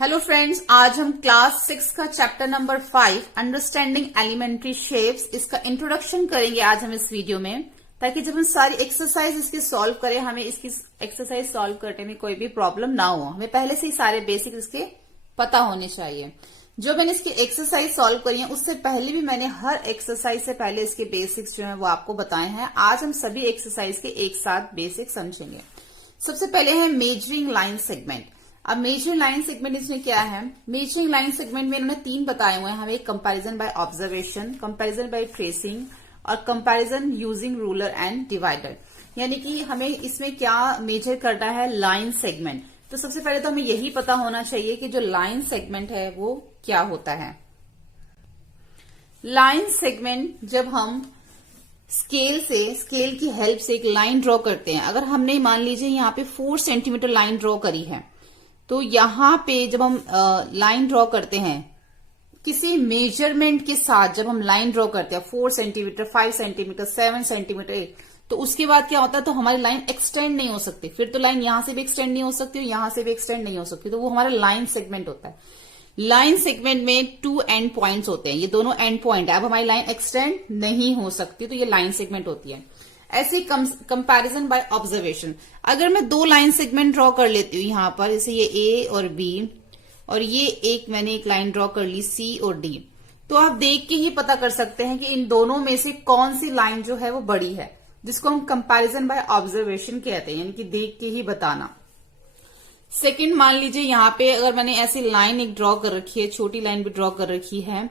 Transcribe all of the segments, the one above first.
Hello friends, आज हम class 6 का chapter number 5 understanding elementary shapes इसका इंट्रोडक्शन करेंगे आज हम इस वीडियो में, ताकि जब हम सारी एक्सरसाइज इसकी सॉल्व करें हमें इसकी एक्सरसाइज सॉल्व करने में कोई भी प्रॉब्लम ना हो। हमें पहले से ही सारे बेसिक इसके पता होने चाहिए। जो मैंने इसकी एक्सरसाइज सॉल्व करी है उससे पहले भी मैंने हर एक्सरसाइज से पहले इसके बेसिक्स जो है वो आपको बताए हैं। आज हम सभी एक्सरसाइज के एक साथ बेसिक समझेंगे। सबसे पहले है मेजरिंग लाइन सेगमेंट। अब मेजरिंग लाइन सेगमेंट इसमें क्या है? मेजरिंग लाइन सेगमेंट में इन्होंने 3 बताए हुए हैं हमें, comparison by observation, comparison by tracing और comparison using ruler and divider. यानी कि हमें इसमें क्या मेजर करना है? Line segment. तो सबसे पहले तो हमें यही पता होना चाहिए कि जो लाइन सेगमेंट है वो क्या होता है। लाइन सेगमेंट जब हम स्केल की हेल्प से एक लाइन ड्रॉ करते हैं, अगर हमने मान लीजिए यहाँ पे 4 सेंटीमीटर लाइन ड्रॉ करी है, तो यहां पे जब हम लाइन ड्रॉ करते हैं किसी मेजरमेंट के साथ, जब हम लाइन ड्रॉ करते हैं 4 सेंटीमीटर, 5 सेंटीमीटर, 7 सेंटीमीटर, तो उसके बाद क्या होता है? तो हमारी लाइन एक्सटेंड नहीं हो सकती। फिर तो लाइन यहां से भी एक्सटेंड नहीं हो सकती और यहां से भी एक्सटेंड नहीं हो सकती। तो वो हमारा लाइन सेगमेंट होता है। लाइन सेगमेंट में 2 एंड पॉइंट्स होते हैं, ये दोनों एंड पॉइंट है। अब हमारी लाइन एक्सटेंड नहीं हो सकती, तो ये लाइन सेगमेंट होती है। ऐसे कंपैरिजन बाय ऑब्जर्वेशन, अगर मैं 2 लाइन सेगमेंट ड्रॉ कर लेती हूँ यहां पर, जैसे ये ए और बी, और ये मैंने एक लाइन ड्रॉ कर ली सी और डी, तो आप देख के ही पता कर सकते हैं कि इन दोनों में से कौन सी लाइन जो है वो बड़ी है, जिसको हम कंपैरिजन बाय ऑब्जर्वेशन कहते हैं, यानी कि देख के ही बताना। सेकंड, मान लीजिए यहां पे अगर मैंने ऐसी लाइन एक ड्रॉ कर रखी है, छोटी लाइन भी ड्रॉ कर रखी है,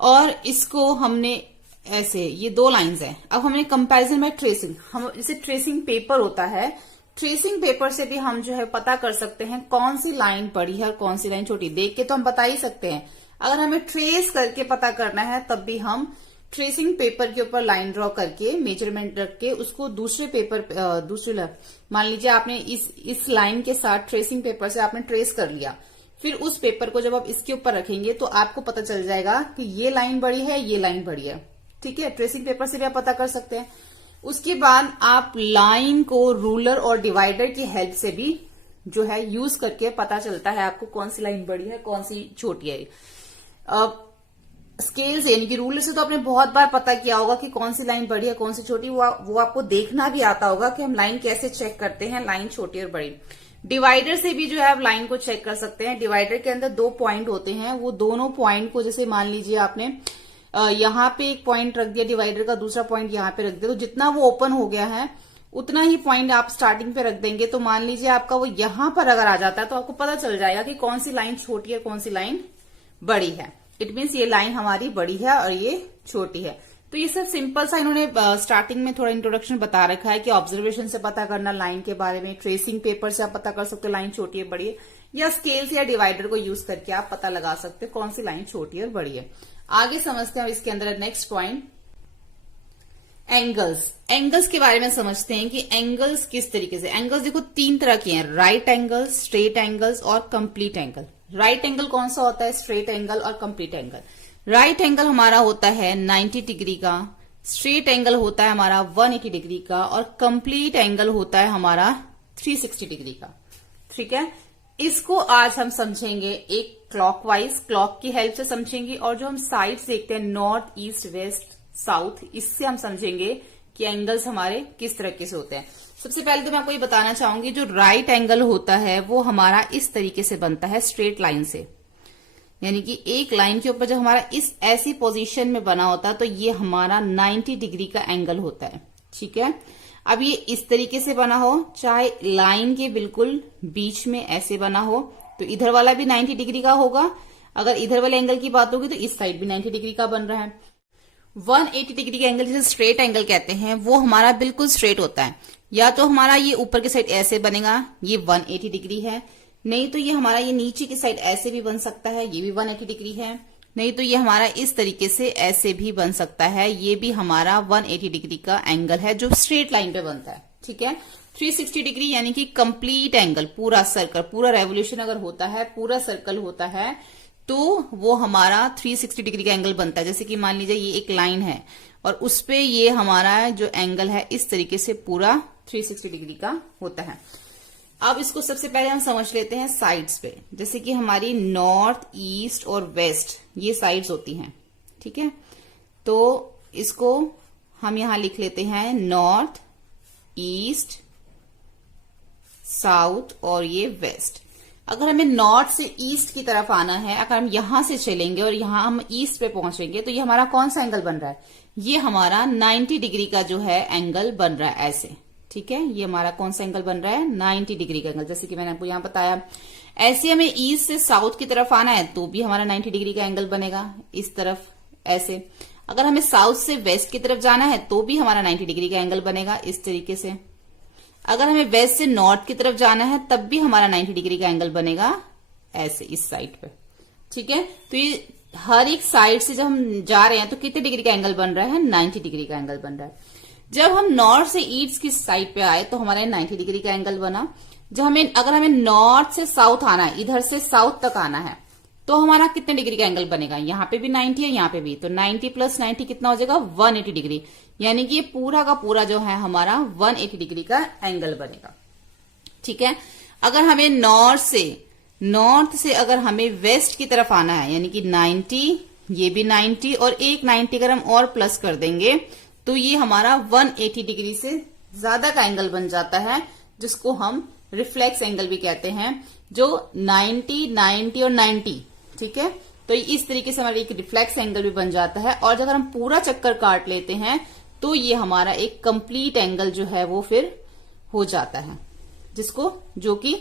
और इसको हमने ऐसे, ये 2 लाइंस हैं। अब हमने कंपैरिजन बाय ट्रेसिंग, हम जैसे ट्रेसिंग पेपर होता है, ट्रेसिंग पेपर से भी हम जो है पता कर सकते हैं कौन सी लाइन बड़ी है और कौन सी लाइन छोटी। देख के तो हम बता ही सकते हैं। अगर हमें ट्रेस करके पता करना है तब भी हम ट्रेसिंग पेपर के ऊपर लाइन ड्रॉ करके मेजरमेंट रख के उसको दूसरे पेपर मान लीजिए आपने इस लाइन के साथ ट्रेसिंग पेपर से आपने ट्रेस कर लिया, फिर उस पेपर को जब आप इसके ऊपर रखेंगे तो आपको पता चल जाएगा कि ये लाइन बड़ी है, ये लाइन बड़ी है। ठीक है, ट्रेसिंग पेपर से भी आप पता कर सकते हैं। उसके बाद आप लाइन को रूलर और डिवाइडर की हेल्प से भी जो है यूज करके पता चलता है आपको कौन सी लाइन बड़ी है, कौन सी छोटी है। स्केल से, यानी कि रूलर से तो आपने बहुत बार पता किया होगा कि कौन सी लाइन बड़ी है, कौन सी छोटी। वो आपको देखना भी आता होगा कि हम लाइन कैसे चेक करते हैं, लाइन छोटी और बड़ी। डिवाइडर से भी जो है आप लाइन को चेक कर सकते हैं। डिवाइडर के अंदर 2 पॉइंट होते हैं, वो दोनों पॉइंट को, जैसे मान लीजिए आपने यहां पे एक पॉइंट रख दिया डिवाइडर का, दूसरा पॉइंट यहां पे रख दिया, तो जितना वो ओपन हो गया है उतना ही पॉइंट आप स्टार्टिंग पे रख देंगे। तो मान लीजिए आपका वो यहां पर अगर आ जाता है तो आपको पता चल जाएगा कि कौन सी लाइन छोटी है, कौन सी लाइन बड़ी है। इट मीन्स ये लाइन हमारी बड़ी है और ये छोटी है। तो ये सब सिंपल सा इन्होंने स्टार्टिंग में थोड़ा इंट्रोडक्शन बता रखा है कि ऑब्जर्वेशन से पता करना लाइन के बारे में, ट्रेसिंग पेपर से आप पता कर सकते हो लाइन छोटी है बड़ी है, या स्केल्स या डिवाइडर को यूज करके आप पता लगा सकते हो कौन सी लाइन छोटी है और बड़ी है। आगे समझते हैं इसके अंदर नेक्स्ट पॉइंट, एंगल्स। एंगल्स के बारे में समझते हैं कि एंगल्स किस तरीके से। एंगल्स देखो 3 तरह के हैं, राइट एंगल्स, स्ट्रेट एंगल्स और कंप्लीट एंगल। राइट एंगल कौन सा होता है? स्ट्रेट एंगल और कंप्लीट एंगल। राइट एंगल हमारा होता है 90 डिग्री का, स्ट्रेट एंगल होता है हमारा 180 डिग्री का, और कंप्लीट एंगल होता है हमारा 360 डिग्री का। ठीक है, इसको आज हम समझेंगे एक क्लॉकवाइज, क्लॉक की हेल्प से समझेंगे, और जो हम साइड्स देखते हैं नॉर्थ, ईस्ट, वेस्ट, साउथ, इससे हम समझेंगे कि एंगल्स हमारे किस तरीके से होते हैं। सबसे पहले तो मैं आपको ये बताना चाहूंगी, जो राइट एंगल होता है वो हमारा इस तरीके से बनता है, स्ट्रेट लाइन से। यानी कि एक लाइन के ऊपर जब हमारा इस ऐसी पोजीशन में बना होता है तो ये हमारा 90 डिग्री का एंगल होता है। ठीक है, अब ये इस तरीके से बना हो, चाहे लाइन के बिल्कुल बीच में ऐसे बना हो, तो इधर वाला भी 90 डिग्री का होगा। अगर इधर वाले एंगल की बात होगी तो इस साइड भी 90 डिग्री का बन रहा है। 180 डिग्री का एंगल जिसे स्ट्रेट एंगल कहते हैं, वो हमारा बिल्कुल स्ट्रेट होता है। या तो हमारा ये ऊपर की साइड ऐसे बनेगा, ये 180 डिग्री है, नहीं तो ये हमारा ये नीचे की साइड ऐसे भी बन सकता है, ये भी 180 डिग्री है, नहीं तो ये हमारा इस तरीके से ऐसे भी बन सकता है, ये भी हमारा 180 डिग्री का एंगल है जो स्ट्रेट लाइन पे बनता है। ठीक है, 360 डिग्री यानी कि कंप्लीट एंगल, पूरा सर्कल, पूरा रेवोल्यूशन अगर होता है, पूरा सर्कल होता है, तो वो हमारा 360 डिग्री का एंगल बनता है। जैसे कि मान लीजिए ये एक लाइन है और उस पे ये हमारा जो एंगल है इस तरीके से पूरा 360 डिग्री का होता है। अब इसको सबसे पहले हम समझ लेते हैं साइड्स पे। जैसे कि हमारी नॉर्थ, ईस्ट और वेस्ट ये साइड्स होती हैं, ठीक है। तो इसको हम यहां लिख लेते हैं नॉर्थ, ईस्ट, साउथ और ये वेस्ट। अगर हमें नॉर्थ से ईस्ट की तरफ आना है, अगर हम यहां से चलेंगे और यहां हम ईस्ट पे पहुंचेंगे, तो ये हमारा कौन सा एंगल बन रहा है? ये हमारा 90 डिग्री का जो है एंगल बन रहा है ऐसे, ठीक है। ये हमारा कौन सा एंगल बन रहा है? 90 डिग्री का एंगल, जैसे कि मैंने आपको यहां बताया। ऐसे हमें ईस्ट से साउथ की तरफ आना है तो भी हमारा 90 डिग्री का एंगल बनेगा इस तरफ ऐसे। अगर हमें साउथ से वेस्ट की तरफ जाना है तो भी हमारा 90 डिग्री का एंगल बनेगा इस तरीके से। अगर हमें वेस्ट से नॉर्थ की तरफ जाना है तब भी हमारा 90 डिग्री का एंगल बनेगा ऐसे इस साइड पे, ठीक है। तो ये हर एक साइड से जब हम जा रहे हैं तो कितने डिग्री का एंगल बन रहा है? 90 डिग्री का एंगल बन रहा है। जब हम नॉर्थ से ईस्ट की साइड पे आए तो हमारा 90 डिग्री का एंगल बना। जब अगर हमें नॉर्थ से साउथ आना है, इधर से साउथ तक आना है, तो हमारा कितने डिग्री का एंगल बनेगा? यहाँ पे भी 90 है, यहाँ पे भी, तो 90 प्लस 90 कितना हो जाएगा? 180 डिग्री। यानी कि ये पूरा का पूरा जो है हमारा 180 डिग्री का एंगल बनेगा, ठीक है। अगर हमें नॉर्थ से अगर हमें वेस्ट की तरफ आना है, यानी कि 90, ये भी 90 और एक 90 अगर हम और प्लस कर देंगे तो ये हमारा 180 डिग्री से ज्यादा का एंगल बन जाता है, जिसको हम रिफ्लेक्स एंगल भी कहते हैं, जो 90, 90 और 90, ठीक है। तो इस तरीके से हमारा एक रिफ्लेक्स एंगल भी बन जाता है। और अगर हम पूरा चक्कर काट लेते हैं तो ये हमारा एक कंप्लीट एंगल जो है वो फिर हो जाता है, जो कि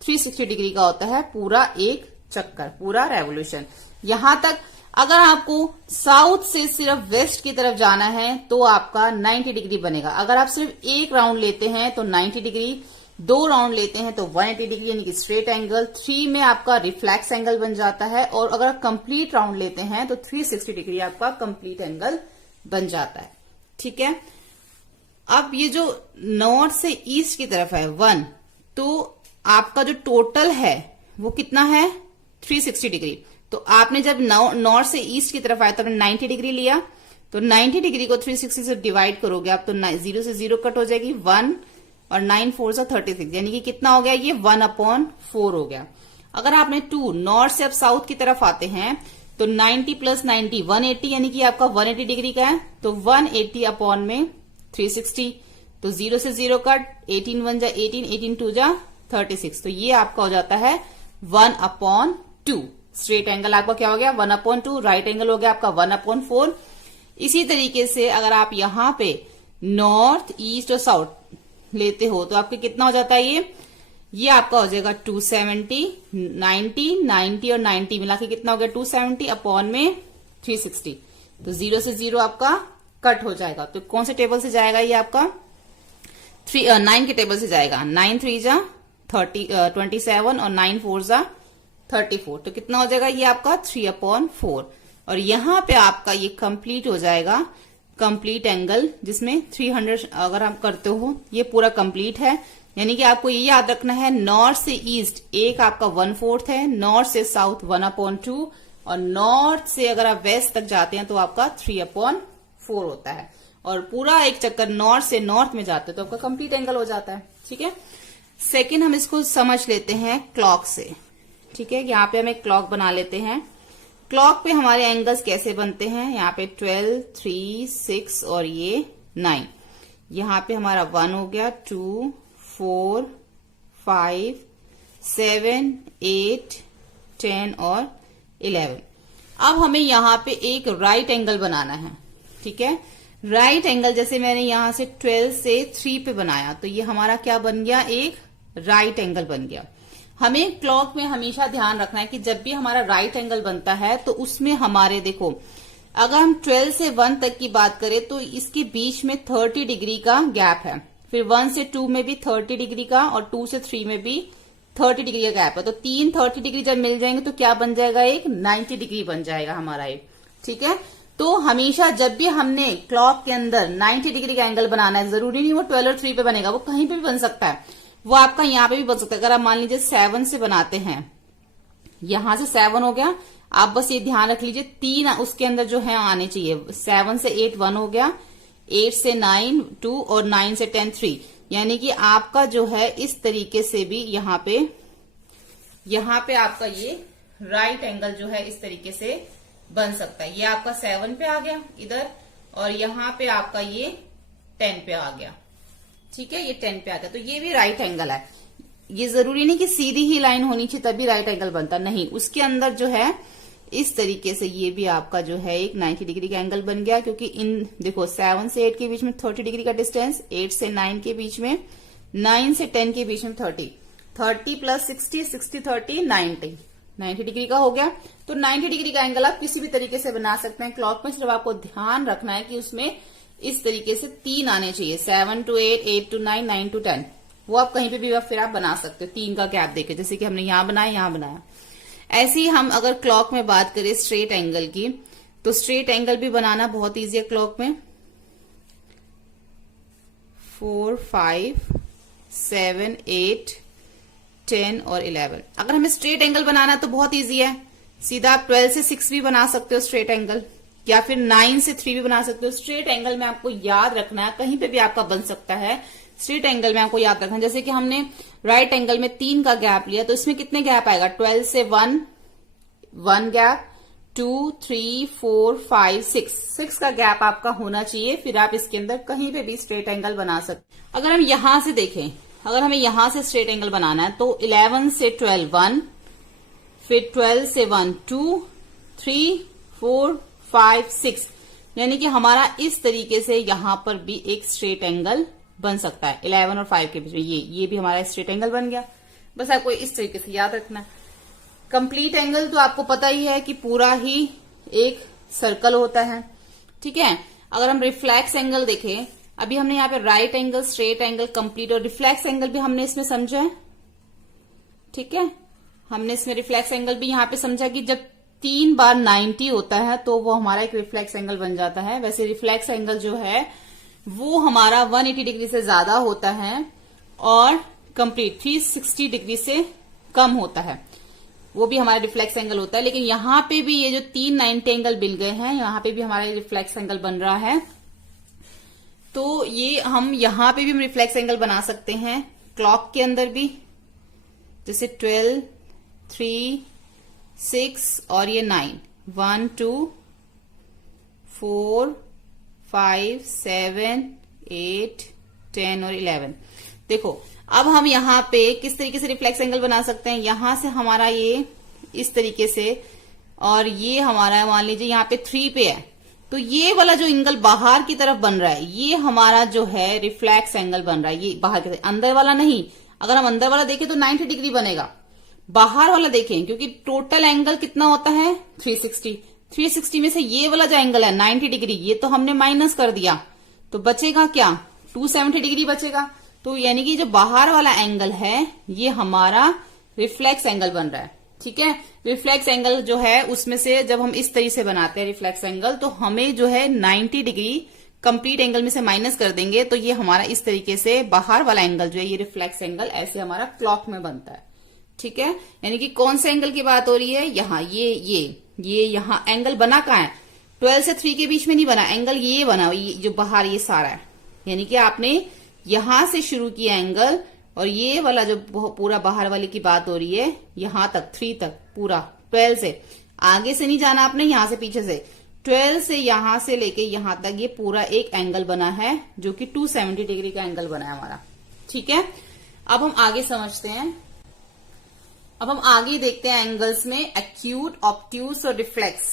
360 डिग्री का होता है, पूरा एक चक्कर, पूरा रेवोल्यूशन। यहां तक अगर आपको साउथ से सिर्फ वेस्ट की तरफ जाना है तो आपका 90 डिग्री बनेगा। अगर आप सिर्फ एक राउंड लेते हैं तो 90 डिग्री, 2 राउंड लेते हैं तो 180 डिग्री यानी कि स्ट्रेट एंगल, 3 में आपका रिफ्लेक्स एंगल बन जाता है, और अगर आप कंप्लीट राउंड लेते हैं तो 360 डिग्री आपका कंप्लीट एंगल बन जाता है, ठीक है। अब ये जो नॉर्थ से ईस्ट की तरफ है 1, तो आपका जो टोटल है वो कितना है? 360 डिग्री। तो आपने जब नॉर्थ से ईस्ट की तरफ आया तो आपने 90 डिग्री लिया, तो 90 डिग्री को 360 से डिवाइड करोगे आप तो 0 से 0 कट हो जाएगी, 1 और 9 4 से 36, यानी कि कितना हो गया? ये 1/4 हो गया। अगर आपने 2 नॉर्थ से अब साउथ की तरफ आते हैं तो 90 प्लस 90 180, यानी कि आपका 180 डिग्री का है, तो 180 अपॉन में 360, तो 0 से 0 कट, 18 1 जा 18, 18 2 जा 36, तो ये आपका हो जाता है 1/2। स्ट्रेट एंगल आपका क्या हो गया? 1/2। राइट एंगल हो गया आपका 1/4। इसी तरीके से अगर आप यहां पे नॉर्थ, ईस्ट और साउथ लेते हो तो आपके कितना हो जाता है? ये आपका हो जाएगा 270, 90, 90 और 90 मिला के कितना हो गया? 270 अपॉन में 360, तो 0 से 0 आपका कट हो जाएगा। तो कौन से टेबल से जाएगा? ये आपका 9 के टेबल से जाएगा। 9 3 जा 27 और 9 4 जा 34, तो कितना हो जाएगा? ये आपका 3/4। और यहां पे आपका ये कंप्लीट हो जाएगा, कंप्लीट एंगल, जिसमें 300 अगर आप करते हो ये पूरा कंप्लीट है। यानी कि आपको ये याद रखना है, नॉर्थ से ईस्ट एक आपका 1/4 है, नॉर्थ से साउथ 1/2, और नॉर्थ से अगर आप वेस्ट तक जाते हैं तो आपका 3/4 होता है। और पूरा एक चक्कर नॉर्थ से नॉर्थ में जाते हैं तो आपका कंप्लीट एंगल हो जाता है, ठीक है। सेकेंड हम इसको समझ लेते हैं क्लॉक से, ठीक है। यहाँ पे हम एक क्लॉक बना लेते हैं। क्लॉक पे हमारे एंगल्स कैसे बनते हैं? यहाँ पे 12, 3, 6 और ये 9। यहाँ पे हमारा 1 हो गया, 2, 4, 5, 7, 8, 10 और 11। अब हमें यहाँ पे एक राइट एंगल बनाना है, ठीक है। राइट एंगल जैसे मैंने यहाँ से 12 से 3 पे बनाया तो ये हमारा क्या बन गया? एक राइट एंगल बन गया। हमें क्लॉक में हमेशा ध्यान रखना है कि जब भी हमारा राइट एंगल बनता है तो उसमें हमारे देखो, अगर हम 12 से 1 तक की बात करें तो इसके बीच में 30 डिग्री का गैप है, फिर 1 से 2 में भी 30 डिग्री का, और 2 से 3 में भी 30 डिग्री का गैप है। तो 3 30 डिग्री जब मिल जाएंगे तो क्या बन जाएगा? एक 90 डिग्री बन जाएगा हमारा एक, ठीक है। तो हमेशा जब भी हमने क्लॉक के अंदर 90 डिग्री का एंगल बनाना है, जरूरी नहीं वो 12 और 3 पे बनेगा, वो कहीं पे भी बन सकता है, वो आपका यहाँ पे भी बन सकता है। अगर आप मान लीजिए 7 से बनाते हैं, यहां से 7 हो गया, आप बस ये ध्यान रख लीजिए 3 उसके अंदर जो है आने चाहिए। 7 से 8 1 हो गया, 8 से 9 2 और 9 से 10 3, यानी कि आपका जो है इस तरीके से भी यहाँ पे आपका ये राइट एंगल जो है इस तरीके से बन सकता है। ये आपका 7 पे आ गया इधर, और यहाँ पे आपका ये 10 पे आ गया। ठीक है, ये 10 पे आ गया, तो ये भी राइट एंगल है। ये जरूरी नहीं कि सीधी ही लाइन होनी चाहिए तभी राइट एंगल बनता, नहीं, उसके अंदर जो है इस तरीके से ये भी आपका जो है एक 90 डिग्री का एंगल बन गया, क्योंकि इन देखो 7 से 8 के बीच में 30 डिग्री का डिस्टेंस, 8 से 9 के बीच में, 9 से 10 के बीच में 30 प्लस 60, 60 30 90 डिग्री का हो गया। तो 90 डिग्री का एंगल आप किसी भी तरीके से बना सकते हैं क्लॉक में, सिर्फ आपको ध्यान रखना है कि उसमें इस तरीके से 3 आने चाहिए, 7 to 8, 8 to 9, 9 to 10। वो आप कहीं पे भी फिर आप बना सकते हो 3 का गैप देके, जैसे कि हमने यहां बनाया, यहां बनाया। ऐसे ही हम अगर क्लॉक में बात करें स्ट्रेट एंगल की, तो स्ट्रेट एंगल भी बनाना बहुत इजी है क्लॉक में। 4, 5, 7, 8, 10 और 11। अगर हमें स्ट्रेट एंगल बनाना है तो बहुत इजी है, सीधा आप 12 से 6 भी बना सकते हो स्ट्रेट एंगल, या फिर 9 से 3 भी बना सकते हो। स्ट्रेट एंगल में आपको याद रखना है, कहीं पे भी आपका बन सकता है, स्ट्रेट एंगल में आपको याद रखना है। जैसे कि हमने राइट एंगल में 3 का गैप लिया, तो इसमें कितने गैप आएगा, 12 से 1 गैप, 2, 3, 4, 5, 6 का गैप आपका होना चाहिए, फिर आप इसके अंदर कहीं पे भी स्ट्रेट एंगल बना सकते। अगर हम यहां से देखें, अगर हमें यहां से स्ट्रेट एंगल बनाना है तो 11 से 12 1, फिर 12 से 1 2, 3, 4, 5, 6, यानी कि हमारा इस तरीके से यहां पर भी एक स्ट्रेट एंगल बन सकता है 11 और 5 के बीच में। ये भी हमारा स्ट्रेट एंगल बन गया। बस आपको इस तरीके से याद रखना। कंप्लीट एंगल तो आपको पता ही है कि पूरा ही एक सर्कल होता है। ठीक है, अगर हम रिफ्लेक्स एंगल देखें, अभी हमने यहाँ पे right angle, straight angle, complete और रिफ्लेक्स एंगल भी हमने इसमें समझा है। ठीक है, हमने इसमें रिफ्लेक्स एंगल भी यहाँ पे समझा कि जब 3 बार 90 होता है तो वो हमारा एक रिफ्लेक्स एंगल बन जाता है। वैसे रिफ्लेक्स एंगल जो है वो हमारा 180 डिग्री से ज्यादा होता है और कंप्लीट 360 डिग्री से कम होता है, वो भी हमारा रिफ्लेक्स एंगल होता है। लेकिन यहाँ पे भी ये जो 3 90 एंगल मिल गए हैं, यहाँ पे भी हमारा रिफ्लेक्स एंगल बन रहा है। तो ये हम यहाँ पे भी हम रिफ्लेक्स एंगल बना सकते हैं क्लॉक के अंदर भी, जैसे 12, 3, 6 और ये 9, 1, 2, 4, 5, 7, 8, 10 और 11। देखो अब हम यहाँ पे किस तरीके से रिफ्लेक्स एंगल बना सकते हैं, यहां से हमारा ये इस तरीके से, और ये हमारा मान लीजिए यहाँ पे 3 पे है, तो ये वाला जो एंगल बाहर की तरफ बन रहा है ये हमारा जो है रिफ्लेक्स एंगल बन रहा है। ये बाहर की तरफ, अंदर वाला नहीं। अगर हम अंदर वाला देखें तो 90 डिग्री बनेगा, बाहर वाला देखें क्योंकि टोटल एंगल कितना होता है 360 में से ये वाला जो एंगल है 90 डिग्री, ये तो हमने माइनस कर दिया, तो बचेगा क्या, 270 डिग्री बचेगा। तो यानी कि जो बाहर वाला एंगल है ये हमारा रिफ्लेक्स एंगल बन रहा है। ठीक है, रिफ्लेक्स एंगल जो है उसमें से जब हम इस तरीके से बनाते हैं रिफ्लेक्स एंगल, तो हमें जो है 90 डिग्री कंप्लीट एंगल में से माइनस कर देंगे, तो ये हमारा इस तरीके से बाहर वाला एंगल जो है ये रिफ्लेक्स एंगल ऐसे हमारा क्लॉक में बनता है। ठीक है, यानी कि कौन से एंगल की बात हो रही है, यहाँ ये यहाँ एंगल बना कहाँ है, 12 से 3 के बीच में नहीं बना एंगल, ये बना, ये जो बाहर ये सारा है, यानी कि आपने यहां से शुरू किया एंगल, और ये वाला जो पूरा बाहर वाले की बात हो रही है यहां तक 3 तक पूरा, 12 से आगे से नहीं जाना आपने, यहां से पीछे से 12 से यहां से लेके यहां तक ये पूरा एक एंगल बना है जो कि 270 डिग्री का एंगल बना है हमारा। ठीक है, अब हम आगे समझते हैं। अब हम आगे देखते हैं एंगल्स में एक्यूट, ऑब्ट्यूस और रिफ्लेक्स।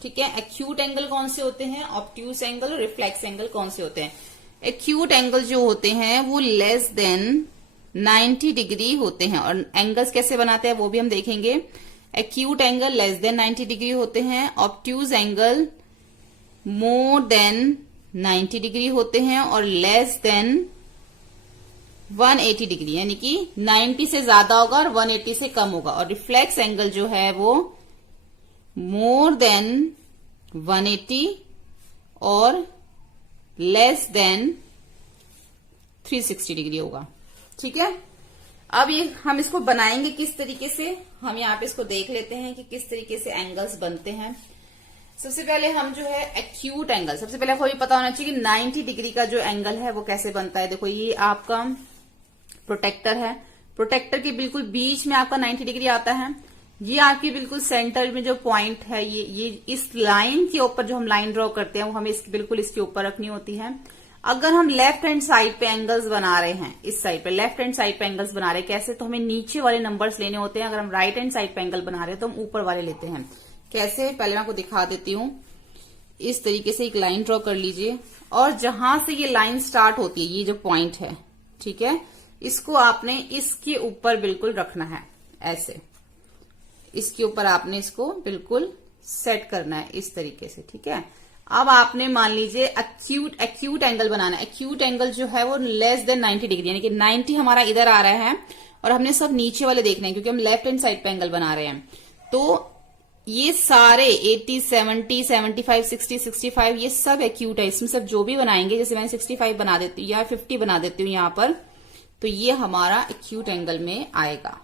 ठीक है, एक्यूट एंगल कौन से होते हैं, ऑब्ट्यूस एंगल और रिफ्लेक्स एंगल कौन से होते हैं। एक्यूट एंगल जो होते हैं वो लेस देन 90 डिग्री होते हैं, और एंगल्स कैसे बनाते हैं वो भी हम देखेंगे। Acute angle less than 90 degree होते हैं, obtuse angle more than 90 degree होते हैं, और लेस देन 180 डिग्री, यानी कि 90 से ज्यादा होगा और 180 से कम होगा। और रिफ्लेक्स एंगल जो है वो मोर देन 180 और लेस देन 360 डिग्री होगा। ठीक है, अब ये हम इसको बनाएंगे किस तरीके से, हम यहाँ पे इसको देख लेते हैं कि किस तरीके से एंगल्स बनते हैं। सबसे पहले हम जो है एक्यूट एंगल, सबसे पहले आपको ये पता होना चाहिए कि 90 डिग्री का जो एंगल है वो कैसे बनता है। देखो ये आपका प्रोटेक्टर है, प्रोटेक्टर के बिल्कुल बीच में आपका 90 डिग्री आता है। ये आपकी बिल्कुल सेंटर में जो पॉइंट है, ये इस लाइन के ऊपर जो हम लाइन ड्रॉ करते हैं वो हमें बिल्कुल इसके ऊपर रखनी होती है। अगर हम लेफ्ट हैंड साइड पे एंगल्स बना रहे हैं, इस साइड पे लेफ्ट हैंड साइड पे एंगल्स बना रहे हैं कैसे, तो हमें नीचे वाले नंबर्स लेने होते हैं। अगर हम राइट हैंड साइड पे एंगल बना रहे हैं तो हम ऊपर वाले लेते हैं। कैसे, पहले मैं आपको दिखा देती हूँ। इस तरीके से एक लाइन ड्रॉ कर लीजिए और जहां से ये लाइन स्टार्ट होती है, ये जो पॉइंट है, ठीक है, इसको आपने इसके ऊपर बिल्कुल रखना है। ऐसे इसके ऊपर आपने इसको बिल्कुल सेट करना है इस तरीके से, ठीक है। अब आपने मान लीजिए एक्यूट एंगल बनाना है। एक्यूट एंगल जो है वो लेस देन 90 डिग्री, यानी कि 90 हमारा इधर आ रहा है और हमने सब नीचे वाले देखने हैं क्योंकि हम लेफ्ट हैंड साइड पे एंगल बना रहे हैं। तो ये सारे 80, 70, 75, 60, 65 ये सब एक्यूट है। इसमें सब जो भी बनाएंगे, जैसे मैंने 65 बना देती हूँ या 50 बना देती हूँ यहाँ पर, तो ये हमारा एक्यूट एंगल में आएगा।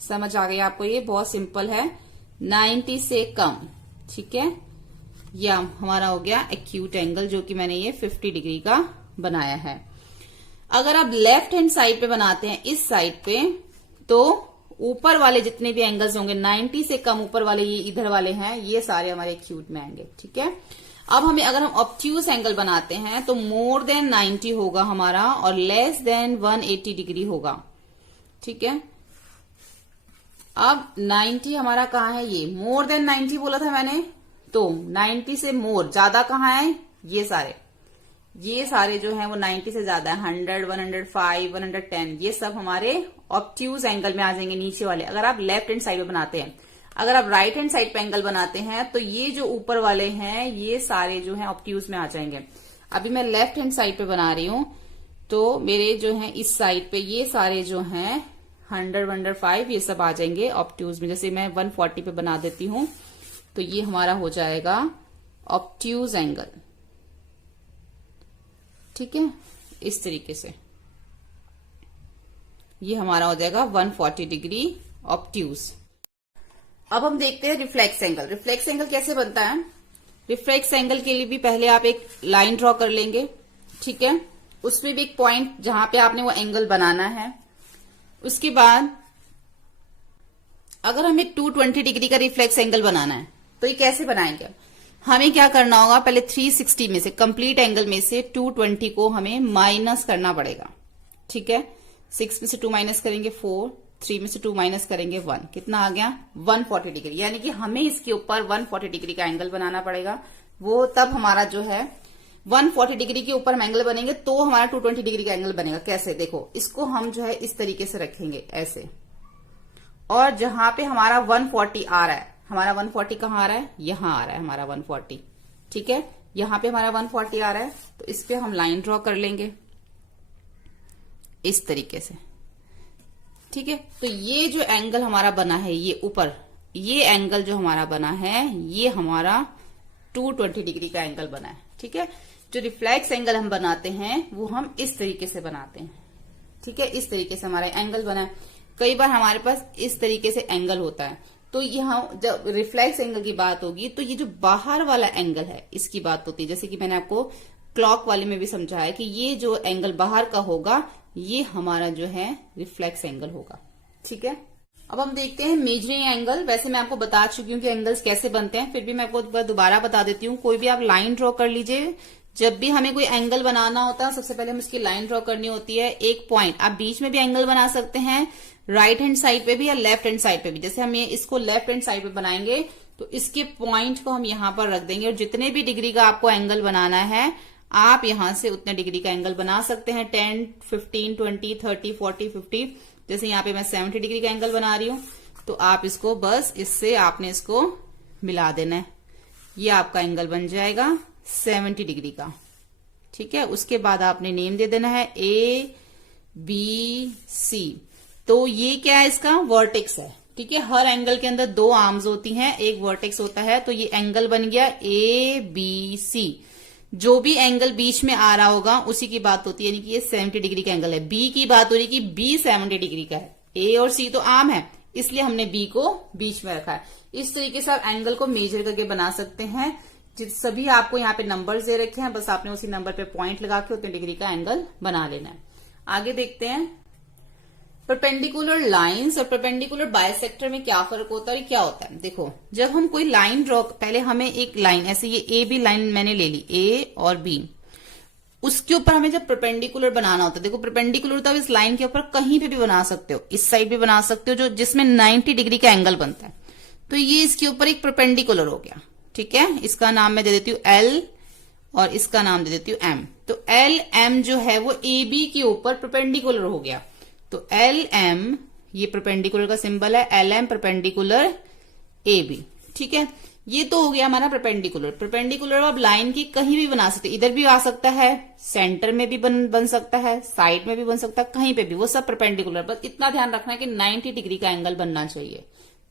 समझ आ गई आपको? ये बहुत सिंपल है, 90 से कम, ठीक है। यह हमारा हो गया एक्यूट एंगल, जो कि मैंने ये 50 डिग्री का बनाया है। अगर आप लेफ्ट हैंड साइड पे बनाते हैं इस साइड पे, तो ऊपर वाले जितने भी एंगल्स होंगे 90 से कम ऊपर वाले, ये इधर वाले हैं, ये सारे हमारे एक्यूट में आएंगे, ठीक है। अब हमें अगर हम ऑब्ट्यूज एंगल बनाते हैं तो मोर देन 90 होगा हमारा और लेस देन 180 डिग्री होगा, ठीक है। अब 90 हमारा कहाँ है, ये मोर देन 90 बोला था मैंने, तो 90 से मोर ज्यादा कहाँ है, ये सारे जो हैं वो 90 से ज्यादा है, 100, 105, 110, ये सब हमारे ऑब्ट्यूज एंगल में आ जाएंगे नीचे वाले। अगर आप लेफ्ट हैंड साइड पे बनाते हैं, अगर आप राइट हैंड साइड पे एंगल बनाते हैं तो ये जो ऊपर वाले हैं ये सारे जो हैं ऑब्ट्यूज में आ जाएंगे। अभी मैं लेफ्ट हैंड साइड पे बना रही हूं तो मेरे जो है इस साइड पे ये सारे जो हैं 100, 105 ये सब आ जाएंगे ऑब्ट्यूज में। जैसे मैं 140 पे बना देती हूं तो ये हमारा हो जाएगा ऑब्ट्यूज एंगल, ठीक है। इस तरीके से ये हमारा हो जाएगा 140 डिग्री ऑब्ट्यूज। अब हम देखते हैं रिफ्लेक्स एंगल। रिफ्लेक्स एंगल कैसे बनता है? रिफ्लेक्स एंगल के लिए भी पहले आप एक लाइन ड्रॉ कर लेंगे, ठीक है। उसमें भी एक पॉइंट जहां पे आपने वो एंगल बनाना है। उसके बाद अगर हमें 220 डिग्री का रिफ्लेक्स एंगल बनाना है तो ये कैसे बनाएंगे? हमें क्या करना होगा, पहले 360 में से, कंप्लीट एंगल में से 220 को हमें माइनस करना पड़ेगा, ठीक है। 6 में से 2 माइनस करेंगे 4, 3 में से 2 माइनस करेंगे 1, कितना आ गया 140 डिग्री। यानी कि हमें इसके ऊपर 140 डिग्री का एंगल बनाना पड़ेगा। वो तब हमारा जो है 140 डिग्री के ऊपर हम एंगल बनेंगे तो हमारा 220 डिग्री का एंगल बनेगा। कैसे? देखो, इसको हम जो है इस तरीके से रखेंगे ऐसे, और जहां पे हमारा 140 आ रहा है, हमारा 140 कहाँ आ रहा है, यहां आ रहा है हमारा 140, ठीक है। यहां पे हमारा 140 आ रहा है तो इस पे हम लाइन ड्रॉ कर लेंगे इस तरीके से, ठीक है। तो ये जो एंगल हमारा बना है, ये ऊपर ये एंगल जो हमारा बना है ये हमारा 220 डिग्री का एंगल बना है, ठीक है। जो रिफ्लेक्स एंगल हम बनाते हैं वो हम इस तरीके से बनाते हैं, ठीक है। इस तरीके से हमारा एंगल बना है। कई बार हमारे पास इस तरीके से एंगल होता है, तो यहाँ जब रिफ्लेक्स एंगल की बात होगी तो ये जो बाहर वाला एंगल है इसकी बात होती है। जैसे कि मैंने आपको क्लॉक वाले में भी समझाया कि ये जो एंगल बाहर का होगा ये हमारा जो है रिफ्लेक्स एंगल होगा, ठीक है। अब हम देखते हैं मेजरिंग एंगल। वैसे मैं आपको बता चुकी हूँ कि एंगल्स कैसे बनते हैं, फिर भी मैं आपको दोबारा बता देती हूँ। कोई भी आप लाइन ड्रॉ कर लीजिए। जब भी हमें कोई एंगल बनाना होता है सबसे पहले हम इसकी लाइन ड्रॉ करनी होती है। एक पॉइंट, आप बीच में भी एंगल बना सकते हैं, राइट हैंड साइड पे भी या लेफ्ट हैंड साइड पे भी। जैसे हम ये इसको लेफ्ट हैंड साइड पे बनाएंगे तो इसके पॉइंट को हम यहाँ पर रख देंगे और जितने भी डिग्री का आपको एंगल बनाना है आप यहां से उतने डिग्री का एंगल बना सकते हैं। 10, 15, 20, 30, 40, 50। जैसे यहाँ पे मैं 70 डिग्री का एंगल बना रही हूँ तो आप इसको बस इससे आपने इसको मिला देना है, ये आपका एंगल बन जाएगा 70 डिग्री का, ठीक है। उसके बाद आपने नेम दे देना है ABC। तो ये क्या है, इसका वर्टेक्स है, ठीक है। हर एंगल के अंदर 2 आर्म्स होती हैं, एक वर्टेक्स होता है, तो ये एंगल बन गया ABC। जो भी एंगल बीच में आ रहा होगा उसी की बात होती है, यानी कि ये 70 डिग्री का एंगल है। बी की बात हो रही है कि बी 70 डिग्री का है। ए और सी तो आर्म है, इसलिए हमने बी को बीच में रखा है। इस तरीके से आप एंगल को मेजर करके बना सकते हैं। सभी आपको यहाँ पे नंबर्स दे रखे हैं, बस आपने उसी नंबर पे पॉइंट लगा के उतने डिग्री का एंगल बना लेना है। आगे देखते हैं परपेंडिकुलर लाइंस और परपेंडिकुलर बाइसेक्टर में क्या फर्क होता है और क्या होता है। देखो, जब हम कोई लाइन ड्रॉ, पहले हमें एक लाइन ऐसे, ये ए बी लाइन मैंने ले ली, ए और बी, उसके ऊपर हमें जब परपेंडिकुलर बनाना होता है, देखो परपेंडिकुलर तो इस लाइन के ऊपर कहीं पे भी बना सकते हो, इस साइड भी बना सकते हो, जो जिसमें 90 डिग्री का एंगल बनता है। तो ये इसके ऊपर एक परपेंडिकुलर हो गया, ठीक है। इसका नाम मैं दे देती हूँ एल और इसका नाम दे देती हूँ एम। तो एल एम जो है वो ए बी के ऊपर परपेंडिकुलर हो गया। तो एल एम, ये परपेंडिकुलर का सिंबल है, L M perpendicular A B, ठीक है। ये तो हो गया हमारा परपेंडिकुलर। परपेंडिकुलर आप लाइन की कहीं भी बना सकते, इधर भी आ सकता है, सेंटर में भी बन सकता है, साइड में भी बन सकता है, कहीं पे भी, वो सब परपेंडिकुलर। बस इतना ध्यान रखना है कि 90 डिग्री का एंगल बनना चाहिए,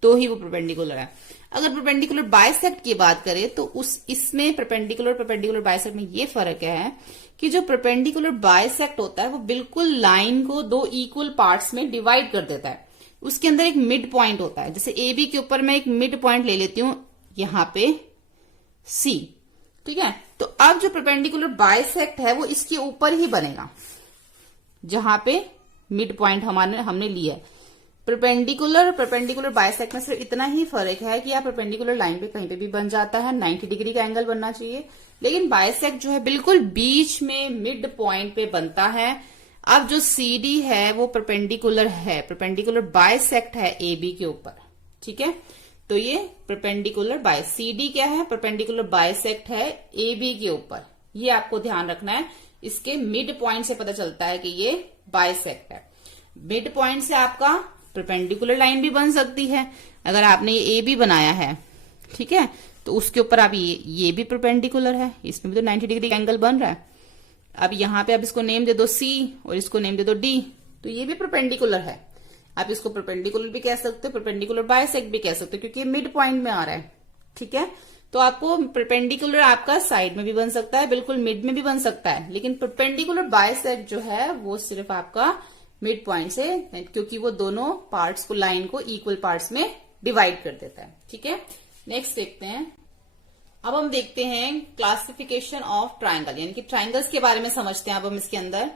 तो ही वो परपेंडिकुलर है। अगर परपेंडिकुलर बाइसेक्ट की बात करें तो इसमें परपेंडिकुलर बाइसेक्ट में ये फर्क है कि जो परपेंडिकुलर बाइसेक्ट होता है वो बिल्कुल लाइन को दो इक्वल पार्ट्स में डिवाइड कर देता है। उसके अंदर एक मिड पॉइंट होता है। जैसे ए बी के ऊपर मैं एक मिड पॉइंट ले लेती हूं यहां पे सी, ठीक है। तो अब जो परपेंडिकुलर बाइसेक्ट है वो इसके ऊपर ही बनेगा, जहां पे मिड पॉइंट हमने लिया है। परपेंडिकुलर बाइसेक्ट में सिर्फ इतना ही फर्क है कि आप परपेंडिकुलर लाइन पे कहीं पे भी बन जाता है, 90 डिग्री का एंगल बनना चाहिए। लेकिन बाइसेक्ट जो है बिल्कुल बीच में मिड पॉइंट पे बनता है। अब जो सी डी है वो परपेंडिकुलर है, परपेंडिकुलर बाइसेक्ट है ए बी के ऊपर, ठीक है। तो ये परपेंडिकुलर सी डी क्या है, परपेंडिकुलर बाइसेक्ट है ए बी के ऊपर। ये आपको ध्यान रखना है, इसके मिड पॉइंट से पता चलता है कि ये बाइसेक्ट है। मिड पॉइंट से आपका परपेंडिकुलर लाइन भी बन सकती है। अगर आपने ये ए बी बनाया है, ठीक है, तो उसके ऊपर आप ये भी परपेंडिकुलर है, इसमें भी तो 90 डिग्री का एंगल बन रहा है। अब यहाँ पे आप इसको नेम दे दो सी और इसको नेम दे दो डी, तो ये भी परपेंडिकुलर है। आप इसको परपेंडिकुलर भी कह सकते हो, परपेंडिकुलर बाइसेक्ट भी कह सकते हो, क्योंकि ये मिड पॉइंट में आ रहा है, ठीक है। तो आपको परपेंडिकुलर आपका साइड में भी बन सकता है, बिल्कुल मिड में भी बन सकता है, लेकिन परपेंडिकुलर बाइसेक्ट जो है वो सिर्फ आपका मिड पॉइंट से, क्योंकि वो दोनों पार्ट्स को, लाइन को इक्वल पार्ट्स में डिवाइड कर देता है, ठीक है। नेक्स्ट देखते हैं। अब हम देखते हैं क्लासिफिकेशन ऑफ ट्राइंगल, यानी कि ट्राइंगल्स के बारे में समझते हैं। अब हम इसके अंदर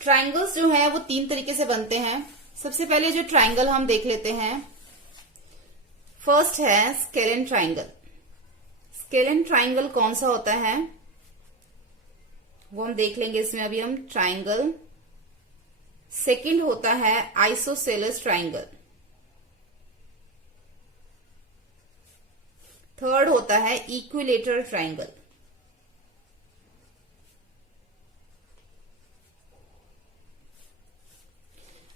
ट्राइंगल्स जो है वो 3 तरीके से बनते हैं। सबसे पहले जो ट्राइंगल हम देख लेते हैं, फर्स्ट है स्केलेन ट्राइंगल। स्केलेन ट्राइंगल कौन सा होता है वो हम देख लेंगे इसमें अभी हम ट्राइंगल। सेकंड होता है आइसोसेलेस ट्राइंगल। थर्ड होता है इक्विलेटरल ट्राइंगल।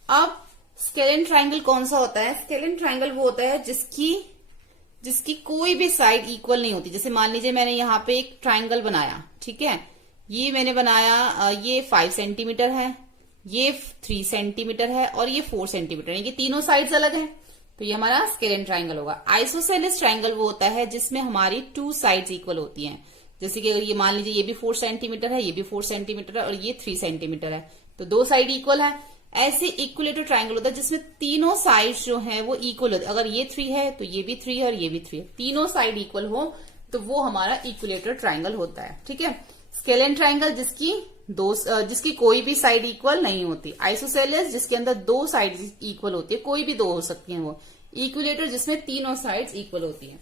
अब स्केलेन ट्राइंगल कौन सा होता है? स्केलेन ट्राइंगल वो होता है जिसकी कोई भी साइड इक्वल नहीं होती। जैसे मान लीजिए मैंने यहां पे एक ट्राइंगल बनाया, ठीक है, ये मैंने बनाया, ये 5 सेंटीमीटर है, ये 3 सेंटीमीटर है और ये 4 सेंटीमीटर है। ये तीनों साइड्स अलग हैं, तो ये हमारा स्केलेन ट्राइंगल होगा। आइसोसेलेस ट्राइंगल वो होता है जिसमें हमारी 2 साइड्स इक्वल होती हैं। जैसे कि अगर ये मान लीजिए ये भी 4 सेंटीमीटर है, ये भी 4 सेंटीमीटर है और ये 3 सेंटीमीटर है, तो 2 साइड इक्वल है। ऐसे इक्वलेटर ट्राइंगल होता है जिसमें तीनों साइड्स जो है वो इक्वल होते हैं। अगर ये 3 है तो ये भी 3 है और ये भी 3 है, तीनों साइड इक्वल हो तो वो हमारा इक्वलेटर ट्राइंगल होता है, ठीक है। स्केलेन ट्राइंगल जिसकी कोई भी साइड इक्वल नहीं होती। आइसोसेलेस जिसके अंदर 2 साइड इक्वल होती है, कोई भी 2 हो सकती है वो। इक्विलेटर जिसमें तीनों साइड्स इक्वल होती हैं।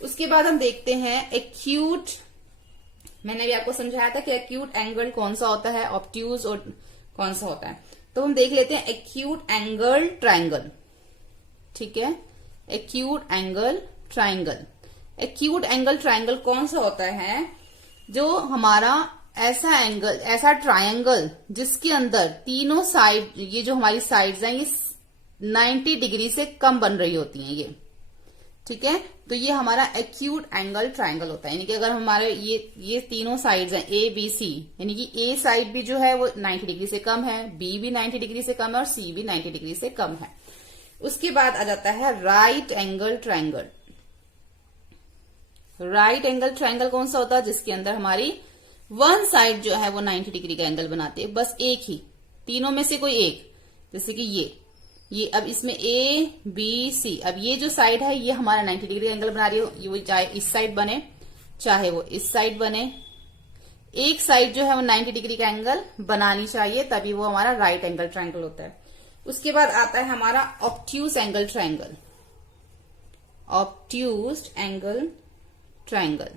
उसके बाद हम देखते हैं एक्यूट। मैंने भी आपको समझाया था कि एक्यूट एंगल कौन सा होता है, ऑब्ट्यूज और कौन सा होता है। तो हम देख लेते हैं एक्यूट एंगल ट्राइंगल, ठीक है। Acute angle triangle. Acute angle triangle कौन सा होता है? जो हमारा ऐसा एंगल, ऐसा ट्राइंगल जिसके अंदर तीनों साइड, ये जो हमारी साइड्स हैं, ये 90 डिग्री से कम बन रही होती हैं, ये, ठीक है। तो ये हमारा एक्यूट एंगल ट्राइंगल होता है। यानी कि अगर हमारे ये तीनों साइड्स हैं ए बी सी, यानी कि ए साइड भी जो है वो 90 डिग्री से कम है, बी भी 90 डिग्री से कम है और सी भी 90 डिग्री से कम है। उसके बाद आ जाता है right angle triangle. Right angle triangle कौन सा होता है? जिसके अंदर हमारी वन साइड जो है वो 90 डिग्री का एंगल बनाती है, बस एक ही, तीनों में से कोई एक। जैसे कि ये, ये अब इसमें ABC, अब ये जो साइड है ये हमारा 90 डिग्री का एंगल बना रही है। वो चाहे इस साइड बने चाहे वो इस साइड बने, एक साइड जो है वो 90 डिग्री का एंगल बनानी चाहिए, तभी वो हमारा राइट एंगल ट्रायंगल होता है। उसके बाद आता है हमारा obtuse angle triangle. Obtuse angle triangle,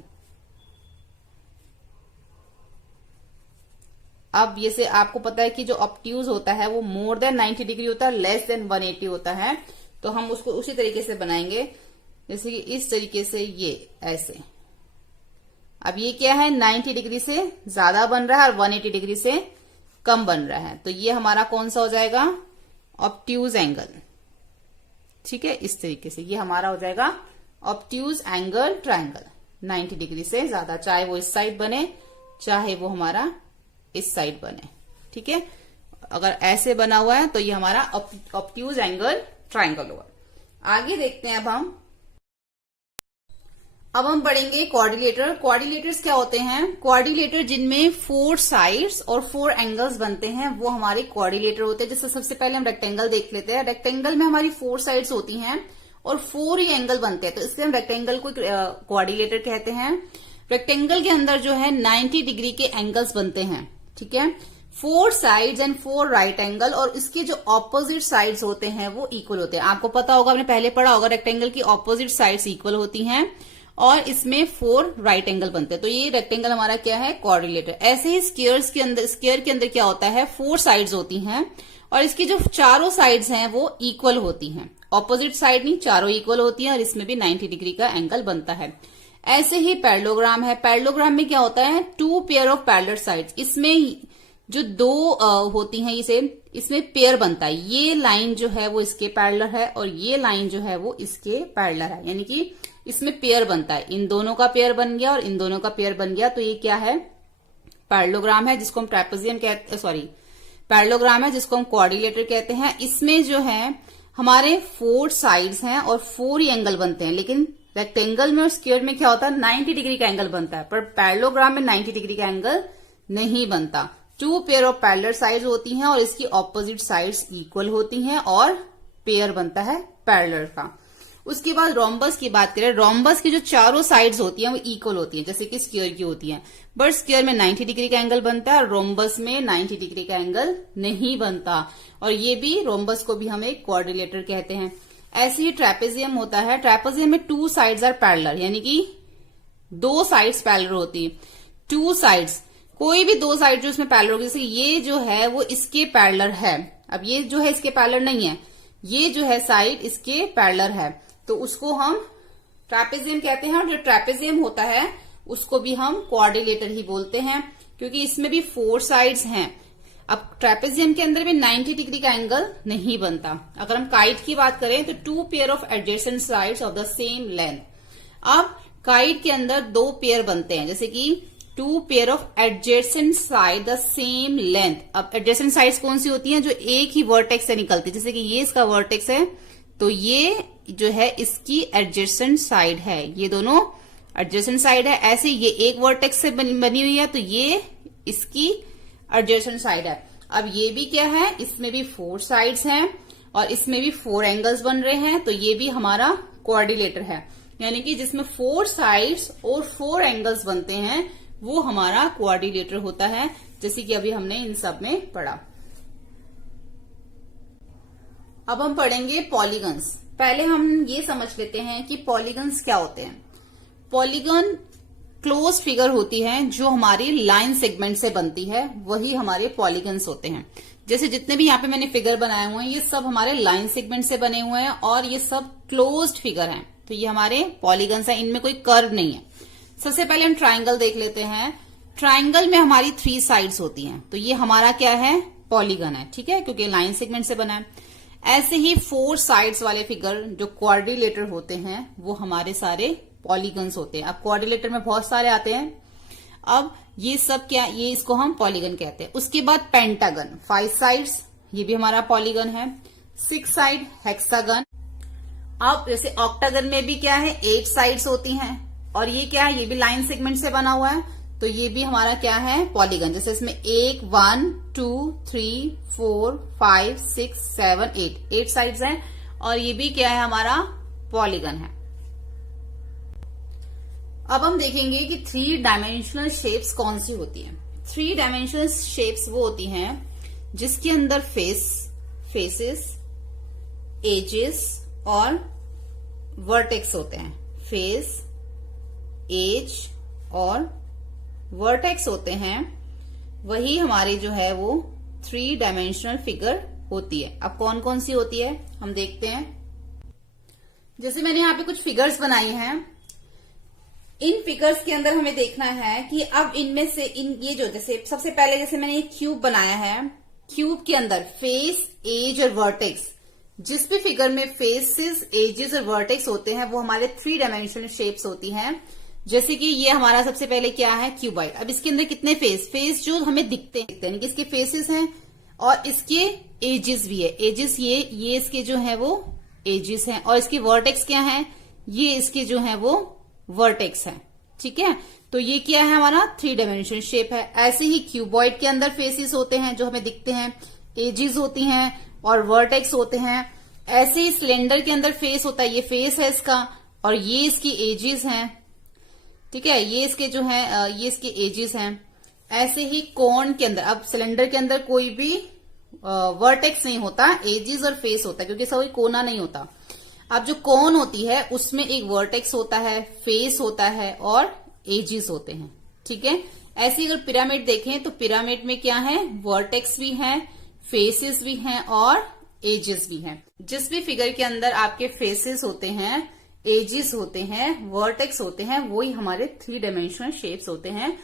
अब ये से आपको पता है कि जो ऑब्ट्यूज होता है वो मोर देन 90 डिग्री होता है, लेस देन 180 होता है। तो हम उसको उसी तरीके से बनाएंगे, जैसे कि इस तरीके से, ये ऐसे। अब ये क्या है, 90 डिग्री से ज्यादा बन रहा है और 180 डिग्री से कम बन रहा है, तो ये हमारा कौन सा हो जाएगा, ऑब्ट्यूज एंगल। ठीक है, इस तरीके से ये हमारा हो जाएगा ऑब्ट्यूज एंगल ट्रायंगल, 90 डिग्री से ज्यादा, चाहे वो इस साइड बने चाहे वो हमारा इस साइड बने। ठीक है, अगर ऐसे बना हुआ है तो ये हमारा ऑब्ट्यूज एंगल ट्रायंगल होगा। आगे देखते हैं अब हम पढ़ेंगे क्वाड्रिलेटर। क्वाड्रिलेटर्स क्या होते हैं, क्वाड्रिलेटर जिनमें 4 साइड्स और 4 एंगल्स बनते हैं वो हमारे क्वाड्रिलेटर होते हैं। जैसे सबसे पहले हम रेक्टेंगल देख लेते हैं। रेक्टेंगल में हमारी 4 साइड्स होती हैं और 4 ही एंगल बनते हैं, तो इसलिए हम रेक्टेंगल को क्वाड्रिलेटर कहते हैं। रेक्टेंगल के अंदर जो है 90 डिग्री के एंगल्स बनते हैं। ठीक है, 4 साइड्स एंड 4 राइट एंगल, और इसके जो ऑपोजिट साइड्स होते हैं वो इक्वल होते हैं। आपको पता होगा, आपने पहले पढ़ा होगा, रेक्टेंगल की ऑपोजिट साइड्स इक्वल होती हैं और इसमें 4 राइट एंगल बनते हैं। तो ये रेक्टेंगल हमारा क्या है, क्वाड्रिलेटर। ऐसे ही स्क्वायर के अंदर क्या होता है, 4 साइड्स होती हैं और इसकी जो चारों साइड्स हैं वो इक्वल होती हैं। ऑपोजिट साइड नहीं, चारों इक्वल होती हैं और इसमें भी 90 डिग्री का एंगल बनता है। ऐसे ही पैरेललोग्राम है। पैरेललोग्राम में क्या होता है, 2 पेयर ऑफ पैरेलल साइड्स, इसमें जो 2 होती हैं इसमें पेयर बनता है। ये लाइन जो है वो इसके पैरेलल है और ये लाइन जो है वो इसके पैरेलल है, यानी कि इसमें पेयर बनता है। इन दोनों का पेयर बन गया और इन दोनों का पेयर बन गया, तो ये क्या है, पैरेललोग्राम है, जिसको हम ट्रेपेजियम कहते, पैरेललोग्राम है जिसको हम क्वाड्रिलेटर कहते हैं। इसमें जो है हमारे 4 साइड्स हैं और 4 ही एंगल बनते हैं, लेकिन रेक्टेंगल में और स्क्वायर में क्या होता है, 90 डिग्री का एंगल बनता है, पर पैरेललोग्राम में 90 डिग्री का एंगल नहीं बनता। 2 पेयर ऑफ पैरेलल साइड्स होती हैं और इसकी ऑपोजिट साइड्स इक्वल होती हैं और पेयर बनता है पैरेलल का। उसके बाद रोम्बस की बात करें, रोम्बस की जो चारों साइड्स होती हैं वो इक्वल होती हैं, जैसे कि स्क्वायर की होती हैं, बट स्क्वायर में 90 डिग्री का एंगल बनता है और रोम्बस में 90 डिग्री का एंगल नहीं बनता, और ये भी रोम्बस को भी हम एक क्वाड्रिलेटर कहते हैं। ऐसे ही ट्रेपेजियम होता है। ट्रेपेजियम में 2 साइड्स आर पैरेलल, यानी कि 2 साइड्स पैरेलल होती है। 2 साइड्स, कोई भी 2 साइड जो इसमें पैरेलल होगी, जैसे ये जो है वो इसके पैरेलल है, अब ये जो है इसके पैरेलल नहीं है, ये जो है साइड इसके पैरेलल है, तो उसको हम ट्रेपेजियम कहते हैं। और जो ट्रेपेजियम होता है उसको भी हम क्वाड्रिलेटर ही बोलते हैं, क्योंकि इसमें भी 4 साइड्स हैं। अब ट्रेपेजियम के अंदर भी 90 डिग्री का एंगल नहीं बनता। अगर हम काइट की बात करें तो 2 pair of adjacent sides of the same length. अब काइट के अंदर 2 पेयर बनते हैं, जैसे कि 2 pair of adjacent side the same length. अब एडजेसेंट साइड्स कौन सी होती हैं, जो एक ही वर्टेक्स से निकलती है, जैसे कि ये इसका वर्टेक्स है तो ये जो है इसकी एडजेसेंट साइड है, ये दोनों एडजेसेंट साइड है। ऐसे ये एक वर्टेक्स से बनी हुई है तो ये इसकी एडजेसेंट साइड है। अब ये भी क्या है, इसमें भी 4 साइड्स हैं और इसमें भी 4 एंगल्स बन रहे हैं, तो ये भी हमारा क्वाड्रिलेटर है, यानी कि जिसमें 4 साइड्स और 4 एंगल्स बनते हैं वो हमारा क्वाड्रिलेटर होता है, जैसे कि अभी हमने इन सब में पढ़ा। अब हम पढ़ेंगे पॉलीगन्स। पहले हम ये समझ लेते हैं कि पॉलीगन्स क्या होते हैं। पॉलीगन क्लोज फिगर होती है जो हमारी लाइन सेगमेंट से बनती है, वही हमारे पॉलीगन्स होते हैं। जैसे जितने भी यहाँ पे मैंने फिगर बनाए हुए हैं ये सब हमारे लाइन सेगमेंट से बने हुए हैं और ये सब क्लोज्ड फिगर हैं, तो ये हमारे पॉलीगन्स हैं, इनमें कोई कर्व नहीं है। सबसे पहले हम ट्राइंगल देख लेते हैं। ट्राइंगल में हमारी 3 साइड्स होती हैं, तो ये हमारा क्या है, पॉलीगन है, ठीक है, क्योंकि लाइन सेगमेंट से बना है। ऐसे ही 4 साइड्स वाले फिगर जो क्वाड्रिलेटर होते हैं वो हमारे सारे पॉलीगन्स होते हैं। अब क्वाड्रिलेटर में बहुत सारे आते हैं, अब ये सब क्या, ये इसको हम पॉलीगन कहते हैं। उसके बाद पेंटागन, 5 साइड्स, ये भी हमारा पॉलीगन है। 6 साइड हेक्सागन। अब जैसे ऑक्टागन में भी क्या है, 8 साइड्स होती हैं और ये क्या है, ये भी लाइन सेगमेंट से बना हुआ है, तो ये भी हमारा क्या है, पॉलीगन। जैसे इसमें 1 1 2 3 4 5 6 7 8 साइड्स हैं और ये भी क्या है, हमारा पॉलीगन है। अब हम देखेंगे कि 3 डायमेंशनल शेप्स कौन सी होती हैं। 3 डायमेंशनल शेप्स वो होती हैं जिसके अंदर फेसेस, एजेस और वर्टेक्स होते हैं। फेस, एज और वर्टेक्स होते हैं, वही हमारी जो है वो 3 डायमेंशनल फिगर होती है। अब कौन कौन सी होती है हम देखते हैं। जैसे मैंने यहाँ पे कुछ फिगर्स बनाई हैं, इन फिगर्स के अंदर हमें देखना है कि अब इनमें से ये जो, जैसे सबसे पहले जैसे मैंने ये क्यूब बनाया है, क्यूब के अंदर फेस, एज और वर्टेक्स, जिस भी फिगर में फेसेस, एजेस और वर्टेक्स होते हैं वो हमारे 3 डायमेंशनल शेप्स होती हैं। जैसे कि ये हमारा सबसे पहले क्या है, क्यूबॉइड। अब इसके अंदर कितने फेस जो हमें दिखते हैं, इसके फेसेस हैं और इसके एजेस भी है। एजेस ये इसके जो है वो एजेस हैं और इसके वर्टेक्स क्या है, ये इसके जो है वो वर्टेक्स है। ठीक है, तो ये क्या है, हमारा 3 डायमेंशनल शेप है। ऐसे ही क्यूबॉइड के अंदर फेसेस होते हैं जो हमें दिखते हैं, एजेस होती हैं और वर्टेक्स होते हैं। ऐसे ही सिलेंडर के अंदर फेस होता है, ये फेस है इसका और ये इसकी एजेस हैं। ठीक है, ये इसके जो है ये इसके एजेस हैं। ऐसे ही कोन के अंदर, अब सिलेंडर के अंदर कोई भी वर्टेक्स नहीं होता, एजेस और फेस होता है क्योंकि कोई कोना नहीं होता। अब जो कोन होती है उसमें एक वर्टेक्स होता है, फेस होता है और एजेस होते हैं। ठीक है, ऐसे ही अगर पिरामिड देखें तो पिरामिड में क्या है, वर्टेक्स भी है, फेसेस भी हैं और एजेस भी हैं। जिस भी फिगर के अंदर आपके फेसेस होते हैं, एजेस होते हैं, वर्टेक्स होते हैं, वही हमारे 3 डायमेंशनल शेप्स होते हैं।